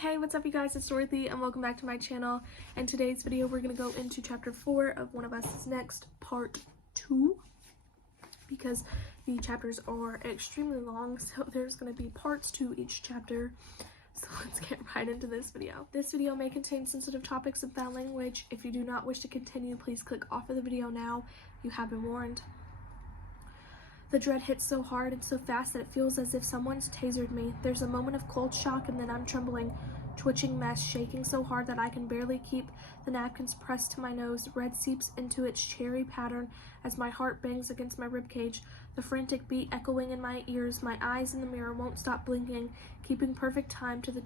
Hey, what's up you guys, it's Dorothy and welcome back to my channel. In today's video we're going to go into chapter 4 of One of Us Next Part 2 because the chapters are extremely long, so there's going to be parts to each chapter. So let's get right into this video. This video may contain sensitive topics and foul language. If you do not wish to continue, please click off of the video now. You have been warned. The dread hits so hard and so fast that it feels as if someone's tasered me. There's a moment of cold shock and then I'm trembling, twitching mess, shaking so hard that I can barely keep the napkins pressed to my nose. Red seeps into its cherry pattern as my heart bangs against my ribcage. The frantic beat echoing in my ears. My eyes in the mirror won't stop blinking, keeping perfect time to the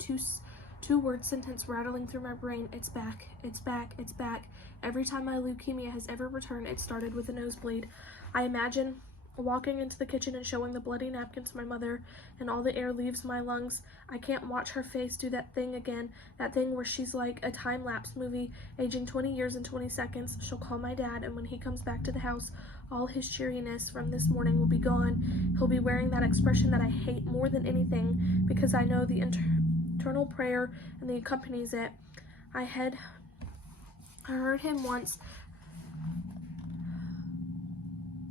two-word sentence rattling through my brain. It's back, it's back, it's back. Every time my leukemia has ever returned, it started with a nosebleed. I imagine walking into the kitchen and showing the bloody napkin to my mother, and all the air leaves my lungs. I can't watch her face do that thing again, that thing where she's like a time-lapse movie, aging 20 years in 20 seconds. She'll call my dad, and when he comes back to the house, all his cheeriness from this morning will be gone. He'll be wearing that expression that I hate more than anything, because I know the internal prayer and the accompanies it. I heard him once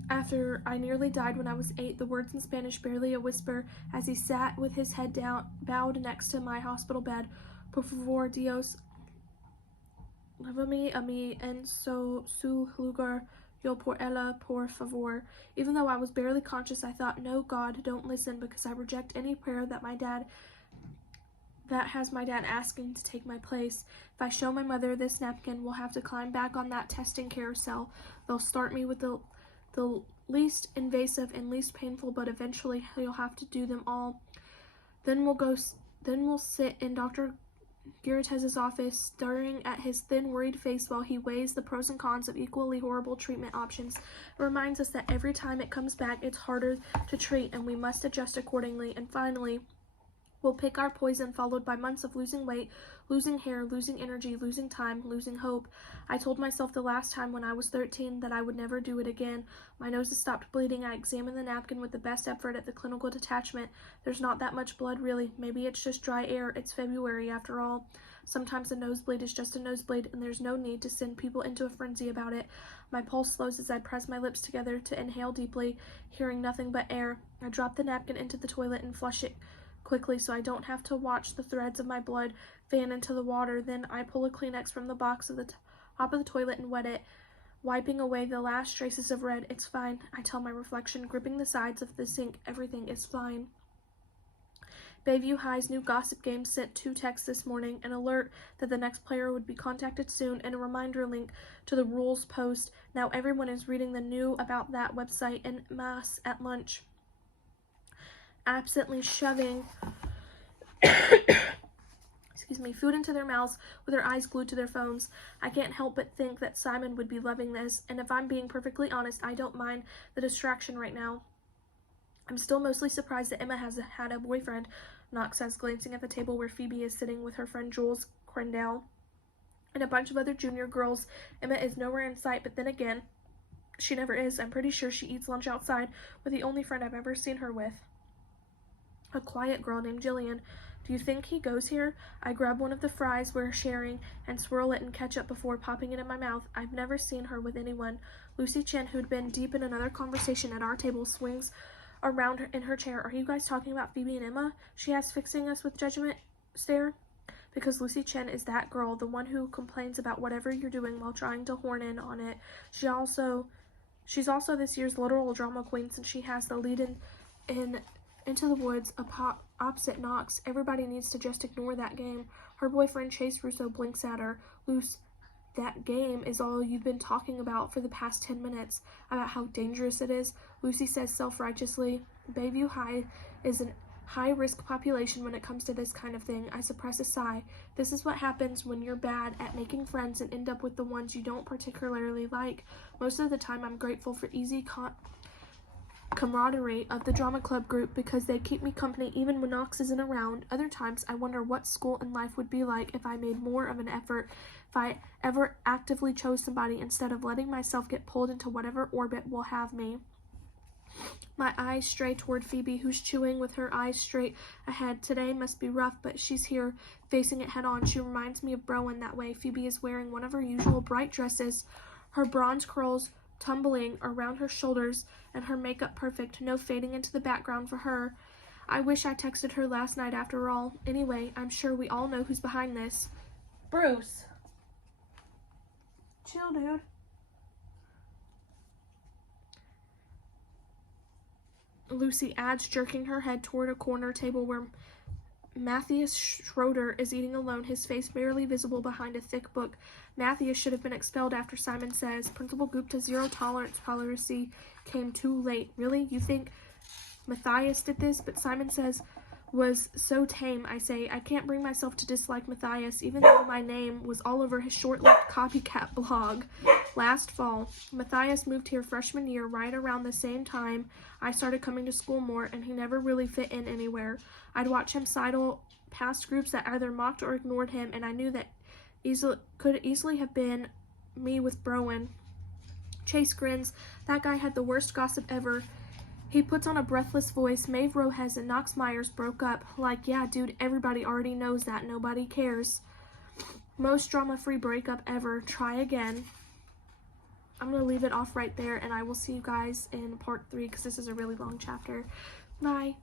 after I nearly died when I was 8, the words in Spanish barely a whisper, as he sat with his head down, bowed next to my hospital bed. Por favor, Dios, llévame a mí en su lugar, yo por ella, por favor. Even though I was barely conscious, I thought, no, God, don't listen, because I reject any prayer that has my dad asking to take my place. If I show my mother this napkin, we'll have to climb back on that testing carousel. They'll start me with the least invasive and least painful, but eventually he'll have to do them all. Then we'll sit in Dr. Giratez's office, staring at his thin, worried face while he weighs the pros and cons of equally horrible treatment options. It reminds us that every time it comes back, it's harder to treat, and we must adjust accordingly. And finally, we'll pick our poison, followed by months of losing weight, losing hair, losing energy, losing time, losing hope. I told myself the last time when I was 13 that I would never do it again. My nose has stopped bleeding. I examined the napkin with the best effort at the clinical detachment. There's not that much blood, really. Maybe it's just dry air. It's February, after all. Sometimes a nosebleed is just a nosebleed, and there's no need to send people into a frenzy about it. My pulse slows as I press my lips together to inhale deeply, hearing nothing but air. I drop the napkin into the toilet and flush it quickly so I don't have to watch the threads of my blood fan into the water. Then I pull a Kleenex from the box of the top of the toilet and wet it, wiping away the last traces of red. It's fine, I tell my reflection, gripping the sides of the sink. Everything is fine. Bayview High's new gossip game sent 2 texts this morning, an alert that the next player would be contacted soon, and a reminder link to the rules post. Now everyone is reading the new about that website en masse at lunch, absently shoving food into their mouths with their eyes glued to their phones. I can't help but think that Simon would be loving this, and if I'm being perfectly honest, I don't mind the distraction right now. I'm still mostly surprised that Emma has had a boyfriend, Knox says, glancing at the table where Phoebe is sitting with her friend Jules Crendell and a bunch of other junior girls. Emma is nowhere in sight, but then again, she never is. I'm pretty sure she eats lunch outside with the only friend I've ever seen her with, a quiet girl named Jillian. Do you think he goes here? I grab one of the fries we're sharing and swirl it in ketchup before popping it in my mouth. I've never seen her with anyone. Lucy Chen, who'd been deep in another conversation at our table, swings around her in her chair. Are you guys talking about Phoebe and Emma? She asks, fixing us with judgment stare. Because Lucy Chen is that girl, the one who complains about whatever you're doing while trying to horn in on it. She's also this year's literal drama queen, since she has the lead in Into the Woods, opposite Knox. Everybody needs to just ignore that game. Her boyfriend Chase Russo blinks at her. Luce, that game is all you've been talking about for the past 10 minutes, about how dangerous it is. Lucy says self-righteously. Bayview High is an high-risk population when it comes to this kind of thing. I suppress a sigh. This is what happens when you're bad at making friends and end up with the ones you don't particularly like. Most of the time I'm grateful for easy camaraderie of the drama club group because they keep me company even when Knox isn't around. Other times I wonder what school and life would be like if I made more of an effort, if I ever actively chose somebody instead of letting myself get pulled into whatever orbit will have me. My eyes stray toward Phoebe, who's chewing with her eyes straight ahead. Today must be rough, but she's here, facing it head on. She reminds me of Browen that way. Phoebe is wearing one of her usual bright dresses, her bronze curls tumbling around her shoulders, and her makeup perfect, no fading into the background for her. I wish I texted her last night after all. Anyway, I'm sure we all know who's behind this. Bruce. Chill, dude. Lucy adds, jerking her head toward a corner table where Matthias Schroeder is eating alone, his face barely visible behind a thick book. Matthias should have been expelled after Simon Says. Principal Gupta's zero tolerance policy came too late. Really? You think Matthias did this? But Simon Says was so tame, I say. I can't bring myself to dislike Matthias, even though my name was all over his short-lived copycat blog. Last fall, Matthias moved here freshman year, right around the same time I started coming to school more, and he never really fit in anywhere. I'd watch him sidle past groups that either mocked or ignored him, and I knew that could easily have been me with Browen. Chase grins. That guy had the worst gossip ever. He puts on a breathless voice. Maeve Rojes and Knox Myers broke up. Like, yeah, dude, everybody already knows that. Nobody cares. Most drama-free breakup ever. Try again. I'm going to leave it off right there, and I will see you guys in part 3 because this is a really long chapter. Bye.